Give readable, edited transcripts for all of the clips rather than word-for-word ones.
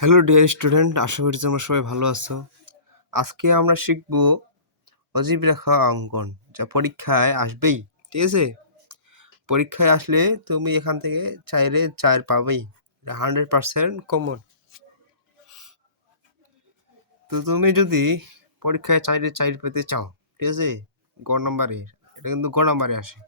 Hello dear student, আশা করি তোমরা সবাই ভালো আছো। আজকে আমরা শিখব অজীব রেখা অঙ্কন, যা পরীক্ষায় আসবেই। ঠিক আছে, পরীক্ষায় আসলে তুমি এখান থেকে চাইলে 4 পাবেই, 100% কমন। তো তুমি যদি পরীক্ষায় চাইলে 4 পেতে চাও, ঠিক আছে, গ নাম্বারে, এটা কিন্তু গ নাম্বারে আসে।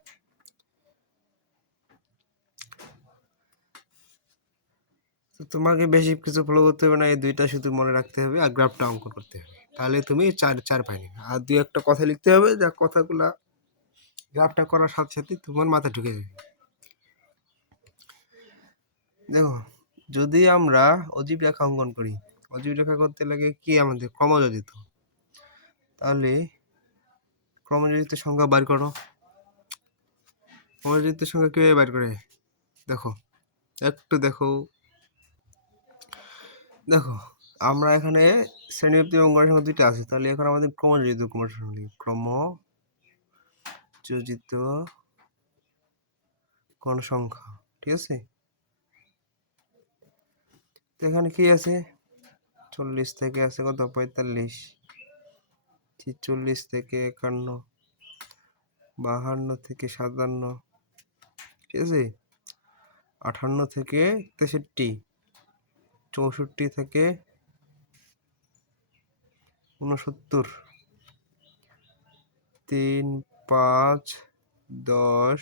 তো তোমাকে বেশি কিছু ফলো করতে হবে না, এই দুইটা শুধু মনে রাখতে হবে আর গ্রাফটা অঙ্কন করতে হবে, তাহলে তুমি 4 পাইনি। আর দুই একটা কথা লিখতে হবে, যা কথাগুলা গ্রাফটা করার সাথে সাথে তোমার মাথায় ঢুকে যাবে। দেখো, যদি আমরা অজীব রেখা অঙ্কন করি, অজীব রেখা করতে লাগে কি আমাদের ক্রমযোজিত। তাহলে ক্রমযোজিত সংখ্যা বার করো। ক্রমযোজিত সংখ্যা কিভাবে বার করে দেখো, একটু দেখো। দেখো, আমরা এখানে শ্রেণীবৃত্তি এবং গড় সংখ্যা দুইটা আছে, তাহলে এখন আমাদের ক্রমযোজিত ক্রমযোজিত গণ সংখ্যা। ঠিক আছে, তো এখানে কি আছে, 40 থেকে আছে কত 45, 46 থেকে 51, 52 থেকে 57, ঠিক আছে, 58 থেকে 63, 64 থেকে 69, 3, 5, 10,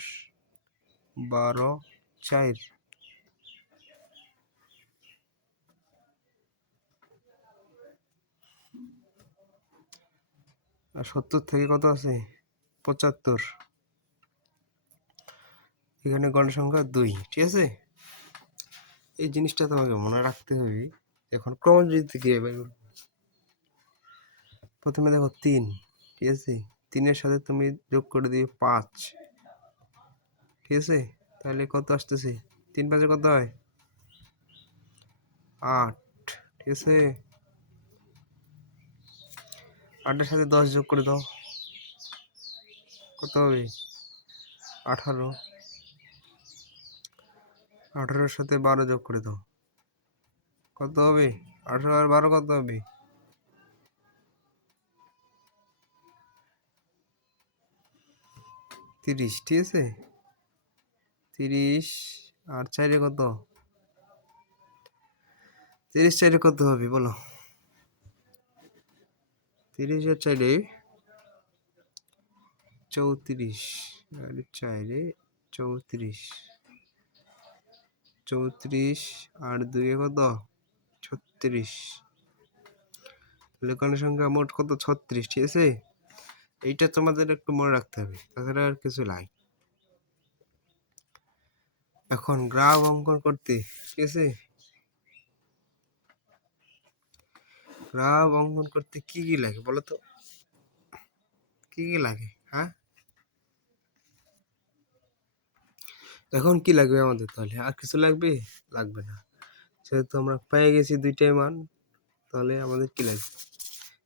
12, 4, আর 70 থেকে কত আছে 75। এখানে গণ সংখ্যা 2। ঠিক আছে, এই জিনিসটা তোমাকে মনে রাখতে হবে। এখন ক্রমযোজিত কিভাবে বের করব? প্রথমে দেখো 3, ঠিক আছে, 3-এর সাথে তুমি যোগ করে দিবে 5, ঠিক আছে, তাহলে কত আসতেছে, 3 5 কত হয় 8, ঠিক আছে, 8-এর সাথে 10 যোগ করে দাও, কত হবে 18, 18-এর সাথে 12 যোগ করে দাও, কত হবে 18 আর 12 কত হবে 30, ঠিক আছে, 30 আর 4-এ কত, 30 4-এ কত হবে বলো, 30 আর 4-এ 34, আর 4-এ 34, 34 আর 2-এ কত 36, লেখনের সংখ্যা মোট কত 36, ঠিক আছে, এইটা তোমাদের একটু মনে রাখতে হবে, তাছাড়া আর কিছু নাই। এখন গ্রাফ অঙ্কন করতে, ঠিক আছে, গ্রাফ অঙ্কন করতে কি কি লাগে বলো তো, কি কি লাগে? হ্যাঁ, এখন কি লাগবে আমাদের, তাহলে আর কিছু লাগবে? লাগবে না, যেহেতু আমরা পেয়ে গেছি দুইটাই মান, তাহলে আমাদের কি লাগবে,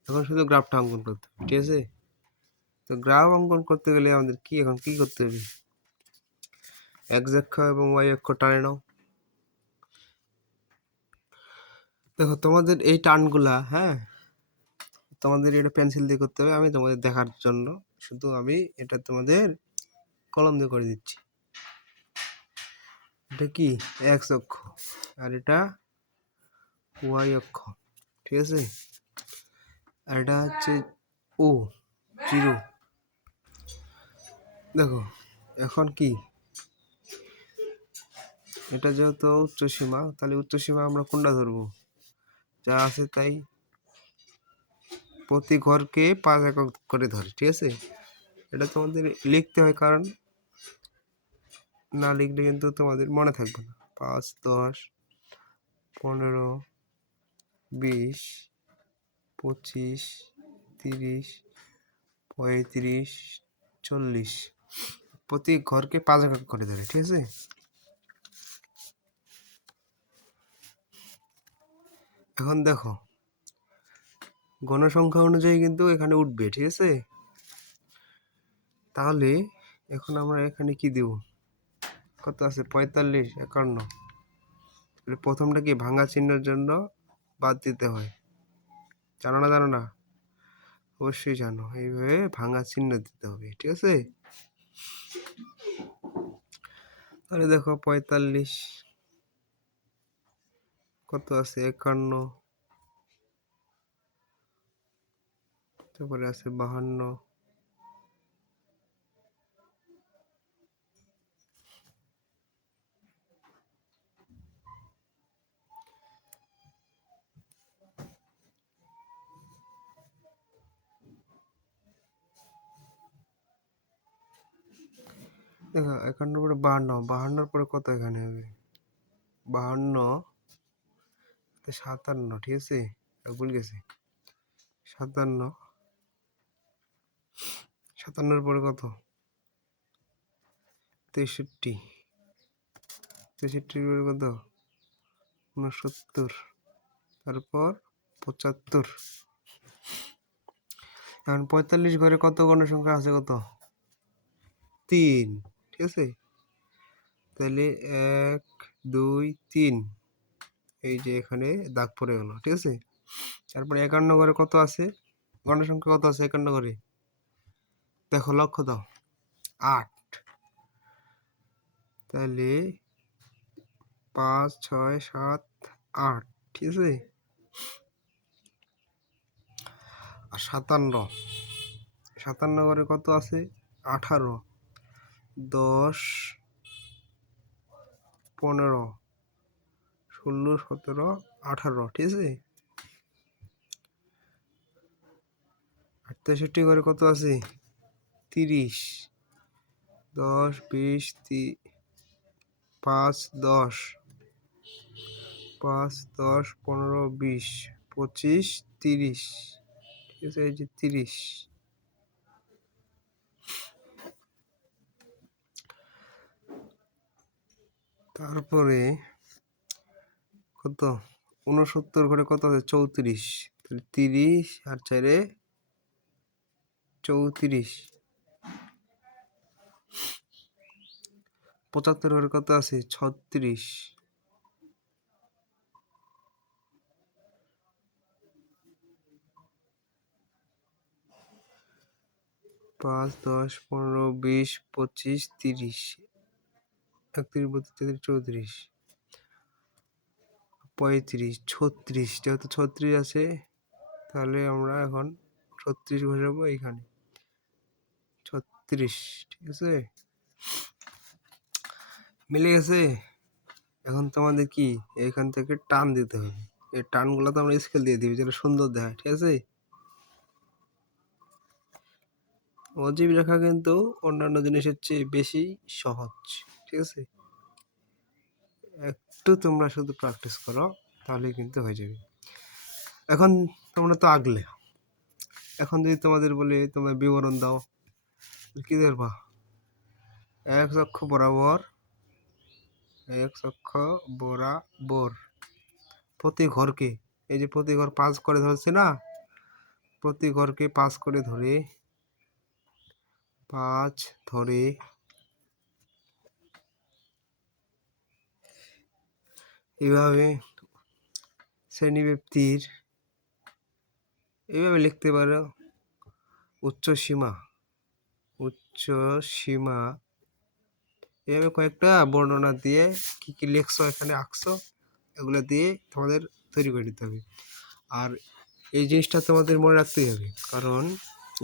এখন শুধু গ্রাফটা অঙ্কন করতে হবে। ঠিক আছে, তো গ্রাফ অঙ্কন করতে গেলে আমাদের কি এখন কি করতে হবে, এক্স অক্ষ এবং ওয়াই অক্ষ টানে নাও। দেখো তোমাদের এই টানগুলা, হ্যাঁ, তোমাদের এটা পেন্সিল দিয়ে করতে হবে, আমি তোমাদের দেখার জন্য শুধু আমি এটা তোমাদের কলম দিয়ে করে দিচ্ছি। এটা কি এক্স অক্ষ আর এটা ওয়াই অক্ষ, ঠিক আছে, আর এটা হচ্ছে ও 0। দেখো এখন কি, এটা যেহেতু উচ্চসীমা, তাহলে উচ্চসীমা আমরা কোনটা ধরবো, যা আছে তাই, প্রতি ঘরকে 5 একক করে ধরে। ঠিক আছে, এটা তোমাদের লিখতে হয়, কারণ না লিখলে কিন্তু তোমাদের মনে থাকবে না। 5, 10, 15, 20, 25, 30, 35, 40, প্রতি ঘরকে 5 একক করে ধরে। ঠিক আছে, এখন দেখো গণসংখ্যা অনুযায়ী কিন্তু এখানে উঠবে। ঠিক আছে, তাহলে এখন আমরা এখানে কি দেব, কত আছে 45, 51, প্রথমটা কি ভাঙা চিহ্নের জন্য বাদ দিতে হয়। জানো না? জানো না? অবশ্যই জানো। এইভাবে ভাঙা চিহ্ন দিতে হবে, ঠিক আছে? তাহলে দেখো 45 কত আছে 51, তারপরে আছে 52, দেখো 51 পরে 52, 52 পরে কত এখানে হবে 52, 57, ঠিক আছে? ভুল গেছে 57, 57 পরে কত 63, 63 পরে কত 69, তারপর 75। এখন 45 ঘরে কত গণসংখ্যা আছে কত 3, ঠিক আছে? তাহলে 1 2 3 এই যে এখানে দাগ পড়ে গেল, ঠিক আছে? তারপরে 51 ঘরে কত আছে গণসংখ্যা কত আছে 51 ঘরে দেখো লক্ষ্য দাও 8, তাহলে 5 6 7 8, ঠিক আছে? আর 57 ঘরে কত আছে 18, 10 15 16 17 18, ঠিক আছে? 68 ঘরে কত আছে 30, 10 20 5 10 5 10 15 20 25 30, ঠিক আছে? এই যে 30, তারপরে কত 69 ঘরে কত আছে 34, 30 আর 4 34, 75 ঘরে কত আছে 36, 5 10 15 20 25 30 31 32 33 34 36, যেহেতু 36 আছে তাহলে আমরা এখন 36 বসাবো এইখানে 36, ঠিক আছে? মিলে গেছে। এখন তোমাদের কি এখান থেকে টান দিতে হবে, এই টানগুলো তো আমরা স্কেল দিয়ে দিবি যেন সুন্দর দেখায়, ঠিক আছে? অজীব রেখা কিন্তু অন্যান্য জিনিসের চেয়ে বেশি সহজ, ঠিক আছে? একটু তোমরা শুধু প্র্যাকটিস করো তাহলে কিন্তু হয়ে যাবে। এখন তোমরা তো আগলে, এখন যদি তোমাদের বলে তোমরা বিবরণ দাও কি করবা x অক্ষ বরাবর প্রতি ঘরকে, এই যে প্রতি ঘর 5 করে ধরছে না, প্রতি ঘরকে 5 করে ধরে 5 ধরে এইভাবে শ্রেণীব্যাপ্তির এইভাবে লিখতে পারো উচ্চ সীমা এভাবে কয়েকটা বর্ণনা দিয়ে কি কি লিখছো এখানে আঁকছো এগুলো দিয়ে তোমাদের তৈরি করে দিতে হবে। আর এই জিনিসটা তোমাদের মনে রাখতেই হবে, কারণ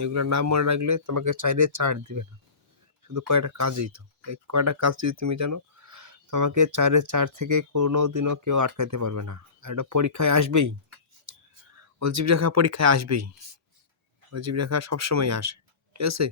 এগুলোর নাম মনে রাখলে তোমাকে চাইলে 4 দিবে না, শুধু কয়টা কাজই তো, এই কয়টা কাজ যদি তুমি জানো তোমাকে 4-এর 4 থেকে কোনো দিনও কেউ আটকাতে পারবে না। আর এটা পরীক্ষায় আসবেই, অজীব রেখা পরীক্ষায় আসবেই, অজীব রেখা সবসময় আসে, ঠিক আছে?